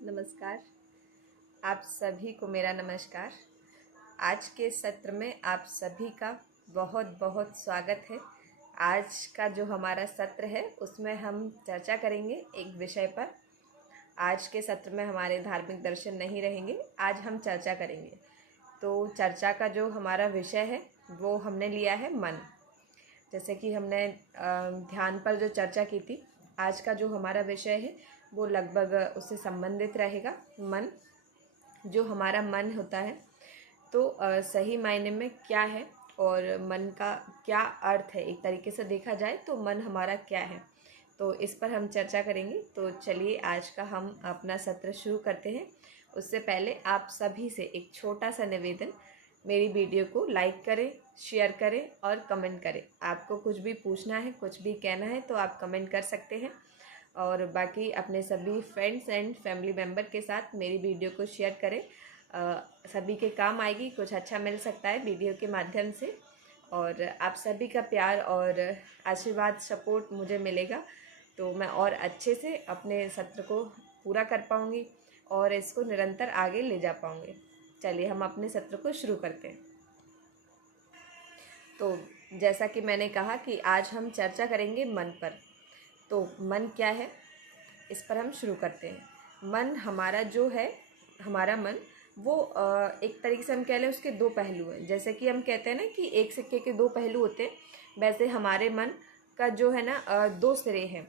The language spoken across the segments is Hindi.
नमस्कार। आप सभी को मेरा नमस्कार। आज के सत्र में आप सभी का बहुत बहुत स्वागत है। आज का जो हमारा सत्र है उसमें हम चर्चा करेंगे एक विषय पर। आज के सत्र में हमारे धार्मिक दर्शन नहीं रहेंगे, आज हम चर्चा करेंगे। तो चर्चा का जो हमारा विषय है वो हमने लिया है मन। जैसे कि हमने ध्यान पर जो चर्चा की थी, आज का जो हमारा विषय है वो लगभग उससे संबंधित रहेगा। मन, जो हमारा मन होता है तो सही मायने में क्या है और मन का क्या अर्थ है। एक तरीके से देखा जाए तो मन हमारा क्या है, तो इस पर हम चर्चा करेंगे। तो चलिए आज का हम अपना सत्र शुरू करते हैं। उससे पहले आप सभी से एक छोटा सा निवेदन, मेरी वीडियो को लाइक करें, शेयर करें और कमेंट करें। आपको कुछ भी पूछना है, कुछ भी कहना है तो आप कमेंट कर सकते हैं। और बाकी अपने सभी फ्रेंड्स एंड फैमिली मेम्बर के साथ मेरी वीडियो को शेयर करें। सभी के काम आएगी, कुछ अच्छा मिल सकता है वीडियो के माध्यम से। और आप सभी का प्यार और आशीर्वाद, सपोर्ट मुझे मिलेगा तो मैं और अच्छे से अपने सत्र को पूरा कर पाऊँगी और इसको निरंतर आगे ले जा पाऊँगी। चलिए हम अपने सत्र को शुरू करते हैं। तो जैसा कि मैंने कहा कि आज हम चर्चा करेंगे मन पर। तो मन क्या है, इस पर हम शुरू करते हैं। मन हमारा जो है, हमारा मन वो एक तरीके से हम कह लें उसके दो पहलू हैं। जैसे कि हम कहते हैं ना कि एक सिक्के के दो पहलू होते हैं, वैसे हमारे मन का जो है ना दो सिरे हैं।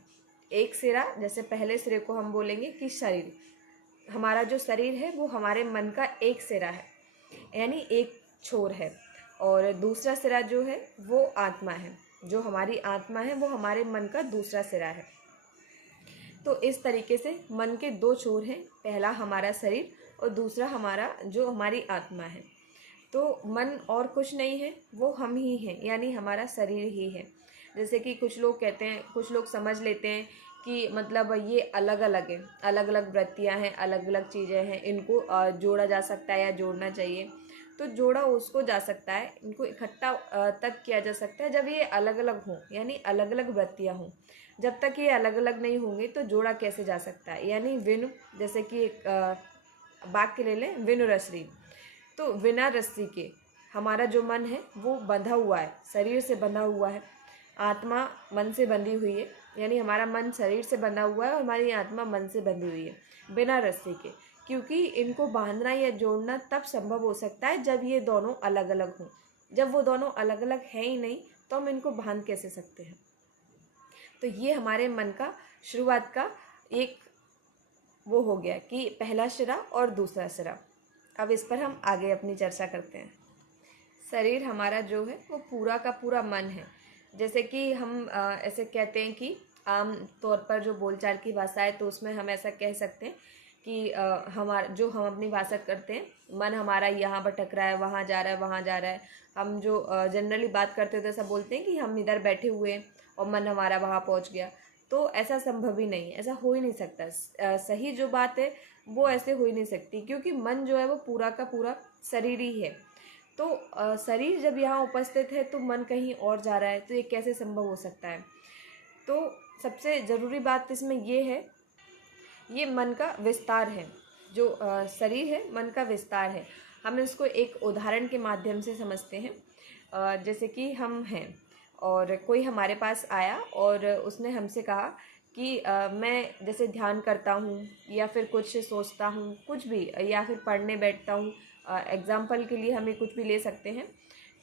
एक सिरा, जैसे पहले सिरे को हम बोलेंगे कि शरीर। हमारा जो शरीर है वो हमारे मन का एक सिरा है, यानी एक छोर है। और दूसरा सिरा जो है वो आत्मा है। जो हमारी आत्मा है वो हमारे मन का दूसरा सिरा है। तो इस तरीके से मन के दो छोर हैं, पहला हमारा शरीर और दूसरा हमारा जो हमारी आत्मा है। तो मन और कुछ नहीं है, वो हम ही हैं, यानी हमारा शरीर ही है। जैसे कि कुछ लोग कहते हैं, कुछ लोग समझ लेते हैं कि मतलब ये अलग अलग है, अलग अलग वृत्तियाँ हैं, अलग अलग चीज़ें हैं, इनको जोड़ा जा सकता है या जोड़ना चाहिए। तो जोड़ा उसको जा सकता है, इनको इकट्ठा तब किया जा सकता है जब ये अलग अलग हों, यानी अलग अलग वृत्तियाँ हों। जब तक ये अलग अलग नहीं होंगे तो जोड़ा कैसे जा सकता है। यानी विनु, जैसे कि एक वाक्य ले लें, विनु रश्मि। तो बिना रस्सी के हमारा जो मन है वो बंधा हुआ है, शरीर से बंधा हुआ है। आत्मा मन से बंधी हुई है, यानी हमारा मन शरीर से बंधा हुआ है और हमारी आत्मा मन से बंधी हुई है बिना रस्सी के। क्योंकि इनको बांधना या जोड़ना तब संभव हो सकता है जब ये दोनों अलग अलग हों। जब वो दोनों अलग अलग हैं ही नहीं तो हम इनको बांध कैसे सकते हैं। तो ये हमारे मन का शुरुआत का एक वो हो गया कि पहला सिरा और दूसरा सिरा। अब इस पर हम आगे अपनी चर्चा करते हैं। शरीर हमारा जो है वो पूरा का पूरा मन है। जैसे कि हम ऐसे कहते हैं कि आम तौर पर जो बोलचाल की भाषा है तो उसमें हम ऐसा कह सकते हैं कि हमारा जो हम अपनी भाषा करते हैं, मन हमारा यहाँ भटक रहा है, वहाँ जा रहा है, वहाँ जा रहा है। हम जो जनरली बात करते हैं तो ऐसा बोलते हैं कि हम इधर बैठे हुए हैं और मन हमारा वहाँ पहुँच गया। तो ऐसा संभव ही नहीं है, ऐसा हो ही नहीं सकता। सही जो बात है वो ऐसे हो ही नहीं सकती, क्योंकि मन जो है वो पूरा का पूरा शरीर ही है। तो शरीर जब यहाँ उपस्थित है तो मन कहीं और जा रहा है, तो ये कैसे संभव हो सकता है। तो सबसे ज़रूरी बात इसमें ये है, ये मन का विस्तार है। जो शरीर है मन का विस्तार है। हम इसको एक उदाहरण के माध्यम से समझते हैं। जैसे कि हम हैं और कोई हमारे पास आया और उसने हमसे कहा कि मैं जैसे ध्यान करता हूँ या फिर कुछ सोचता हूँ, कुछ भी, या फिर पढ़ने बैठता हूँ। एग्ज़ाम्पल के लिए हमें कुछ भी ले सकते हैं।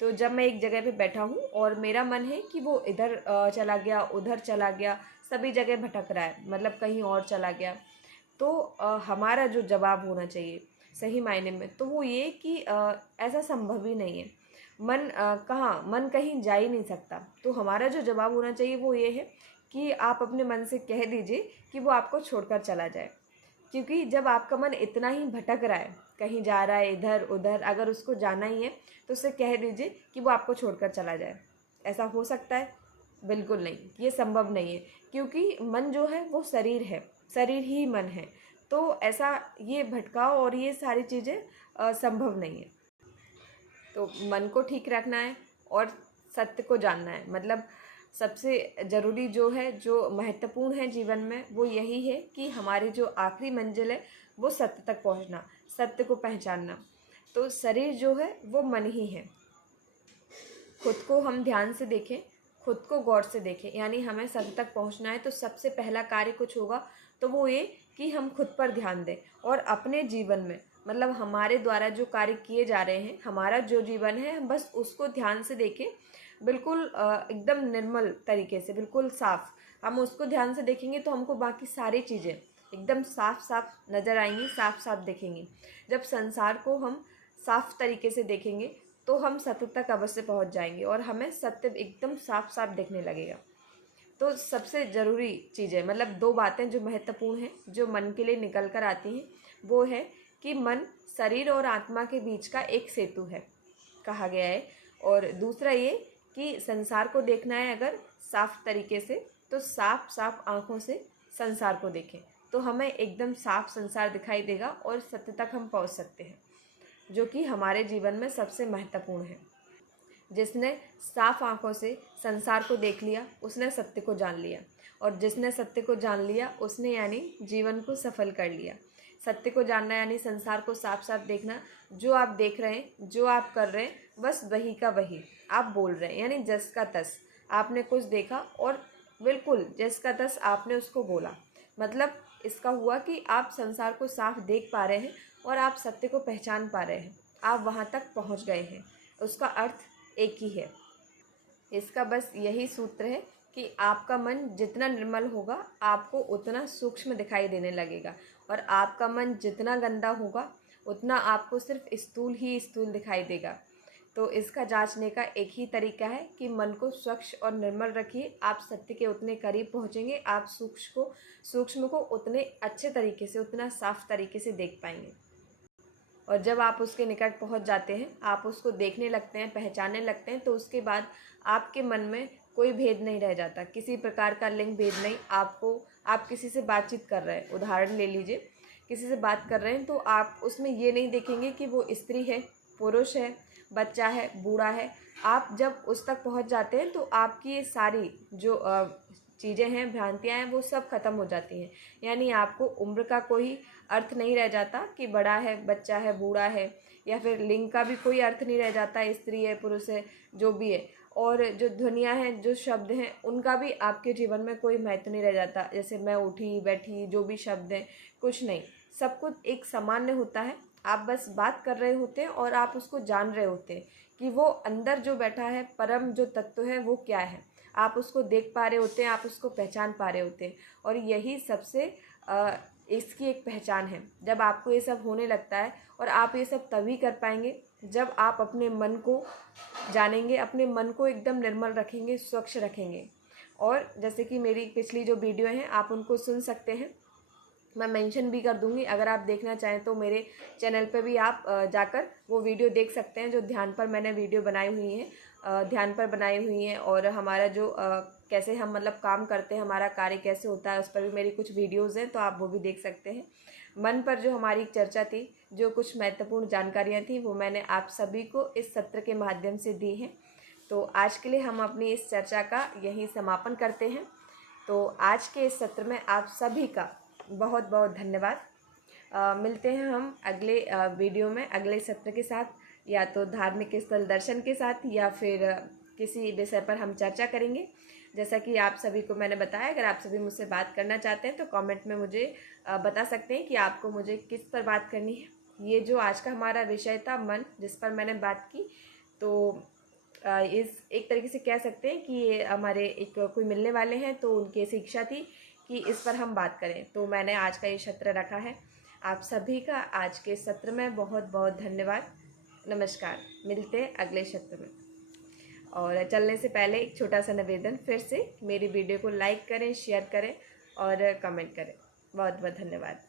तो जब मैं एक जगह पे बैठा हूँ और मेरा मन है कि वो इधर चला गया, उधर चला गया, सभी जगह भटक रहा है, मतलब कहीं और चला गया, तो हमारा जो जवाब होना चाहिए सही मायने में तो वो ये कि ऐसा संभव ही नहीं है। मन कहाँ, मन कहीं जा ही नहीं सकता। तो हमारा जो जवाब होना चाहिए वो ये है कि आप अपने मन से कह दीजिए कि वो आपको छोड़कर चला जाए। क्योंकि जब आपका मन इतना ही भटक रहा है, कहीं जा रहा है इधर उधर, अगर उसको जाना ही है तो उससे कह दीजिए कि वो आपको छोड़कर चला जाए। ऐसा हो सकता है? बिल्कुल नहीं, ये संभव नहीं है। क्योंकि मन जो है वो शरीर है, शरीर ही मन है। तो ऐसा ये भटकाव और ये सारी चीज़ें संभव नहीं है। तो मन को ठीक रखना है और सत्य को जानना है। मतलब सबसे ज़रूरी जो है, जो महत्वपूर्ण है जीवन में, वो यही है कि हमारी जो आखिरी मंजिल है वो सत्य तक पहुंचना, सत्य को पहचानना। तो शरीर जो है वो मन ही है। खुद को हम ध्यान से देखें, खुद को गौर से देखें, यानी हमें सत्य तक पहुंचना है तो सबसे पहला कार्य कुछ होगा तो वो ये कि हम खुद पर ध्यान दें और अपने जीवन में, मतलब हमारे द्वारा जो कार्य किए जा रहे हैं, हमारा जो जीवन है, हम बस उसको ध्यान से देखें, बिल्कुल एकदम निर्मल तरीके से, बिल्कुल साफ। हम उसको ध्यान से देखेंगे तो हमको बाकी सारी चीज़ें एकदम साफ साफ नज़र आएंगी, साफ साफ दिखेंगी। जब संसार को हम साफ तरीके से देखेंगे तो हम सत्य तक अवश्य पहुंच जाएंगे और हमें सत्य एकदम साफ साफ दिखने लगेगा। तो सबसे ज़रूरी चीज़ें, मतलब दो बातें जो महत्वपूर्ण हैं, जो मन के लिए निकल कर आती हैं, वो है कि मन शरीर और आत्मा के बीच का एक सेतु है, कहा गया है। और दूसरा ये कि संसार को देखना है अगर साफ तरीके से, तो साफ साफ आँखों से संसार को देखें, तो हमें एकदम साफ संसार दिखाई देगा और सत्य तक हम पहुंच सकते हैं, जो कि हमारे जीवन में सबसे महत्वपूर्ण है। जिसने साफ आँखों से संसार को देख लिया, उसने सत्य को जान लिया, और जिसने सत्य को जान लिया उसने यानी जीवन को सफल कर लिया। सत्य को जानना यानी संसार को साफ साफ देखना। जो आप देख रहे हैं, जो आप कर रहे हैं, बस वही का वही आप बोल रहे हैं, यानी जस का तस। आपने कुछ देखा और बिल्कुल जस का तस आपने उसको बोला। मतलब इसका हुआ कि आप संसार को साफ देख पा रहे हैं और आप सत्य को पहचान पा रहे हैं, आप वहाँ तक पहुँच गए हैं। उसका अर्थ एक ही है। इसका बस यही सूत्र है कि आपका मन जितना निर्मल होगा, आपको उतना सूक्ष्म दिखाई देने लगेगा, और आपका मन जितना गंदा होगा, उतना आपको सिर्फ स्थूल ही स्थूल दिखाई देगा। तो इसका जांचने का एक ही तरीका है कि मन को स्वच्छ और निर्मल रखिए, आप सत्य के उतने करीब पहुँचेंगे, आप सूक्ष्म को उतने अच्छे तरीके से, उतना साफ तरीके से देख पाएंगे। और जब आप उसके निकट पहुंच जाते हैं, आप उसको देखने लगते हैं, पहचानने लगते हैं, तो उसके बाद आपके मन में कोई भेद नहीं रह जाता, किसी प्रकार का लिंग भेद नहीं। आप किसी से बातचीत कर रहे हैं, उदाहरण ले लीजिए, किसी से बात कर रहे हैं, तो आप उसमें ये नहीं देखेंगे कि वो स्त्री है, पुरुष है, बच्चा है, बूढ़ा है। आप जब उस तक पहुंच जाते हैं तो आपकी ये सारी जो चीज़ें हैं, भ्रांतियाँ हैं, वो सब खत्म हो जाती हैं। यानी आपको उम्र का कोई अर्थ नहीं रह जाता कि बड़ा है, बच्चा है, बूढ़ा है, या फिर लिंग का भी कोई अर्थ नहीं रह जाता, स्त्री है, पुरुष है, जो भी है। और जो ध्वनियाँ हैं, जो शब्द हैं, उनका भी आपके जीवन में कोई महत्व नहीं रह जाता। जैसे मैं उठी बैठी, जो भी शब्द हैं, कुछ नहीं, सब कुछ एक सामान्य होता है। आप बस बात कर रहे होते हैं और आप उसको जान रहे होते हैं कि वो अंदर जो बैठा है, परम जो तत्व है, वो क्या है। आप उसको देख पा रहे होते हैं, आप उसको पहचान पा रहे होते हैं। और यही सबसे इसकी एक पहचान है। जब आपको ये सब होने लगता है, और आप ये सब तभी कर पाएंगे जब आप अपने मन को जानेंगे, अपने मन को एकदम निर्मल रखेंगे, स्वच्छ रखेंगे। और जैसे कि मेरी पिछली जो वीडियो हैं, आप उनको सुन सकते हैं, मैं मेंशन भी कर दूंगी। अगर आप देखना चाहें तो मेरे चैनल पे भी आप जाकर वो वीडियो देख सकते हैं, जो ध्यान पर मैंने वीडियो बनाई हुई हैं, ध्यान पर बनाई हुई हैं। और हमारा जो कैसे हम मतलब काम करते हैं, हमारा कार्य कैसे होता है, उस पर भी मेरी कुछ वीडियोज़ हैं, तो आप वो भी देख सकते हैं। मन पर जो हमारी चर्चा थी, जो कुछ महत्वपूर्ण जानकारियाँ थी, वो मैंने आप सभी को इस सत्र के माध्यम से दी हैं। तो आज के लिए हम अपनी इस चर्चा का यहीं समापन करते हैं। तो आज के इस सत्र में आप सभी का बहुत बहुत धन्यवाद। मिलते हैं हम अगले वीडियो में, अगले सत्र के साथ, या तो धार्मिक स्थल दर्शन के साथ, या फिर किसी विषय पर हम चर्चा करेंगे। जैसा कि आप सभी को मैंने बताया, अगर आप सभी मुझसे बात करना चाहते हैं तो कमेंट में मुझे बता सकते हैं कि आपको मुझे किस पर बात करनी है। ये जो आज का हमारा विषय था, मन, जिस पर मैंने बात की, तो इस एक तरीके से कह सकते हैं कि ये हमारे एक कोई मिलने वाले हैं, तो उनकी ऐसी इच्छा थी कि इस पर हम बात करें, तो मैंने आज का ये सत्र रखा है। आप सभी का आज के सत्र में बहुत बहुत धन्यवाद। नमस्कार, मिलते हैं अगले सत्र में। और चलने से पहले एक छोटा सा निवेदन, फिर से मेरी वीडियो को लाइक करें, शेयर करें और कमेंट करें। बहुत बहुत धन्यवाद।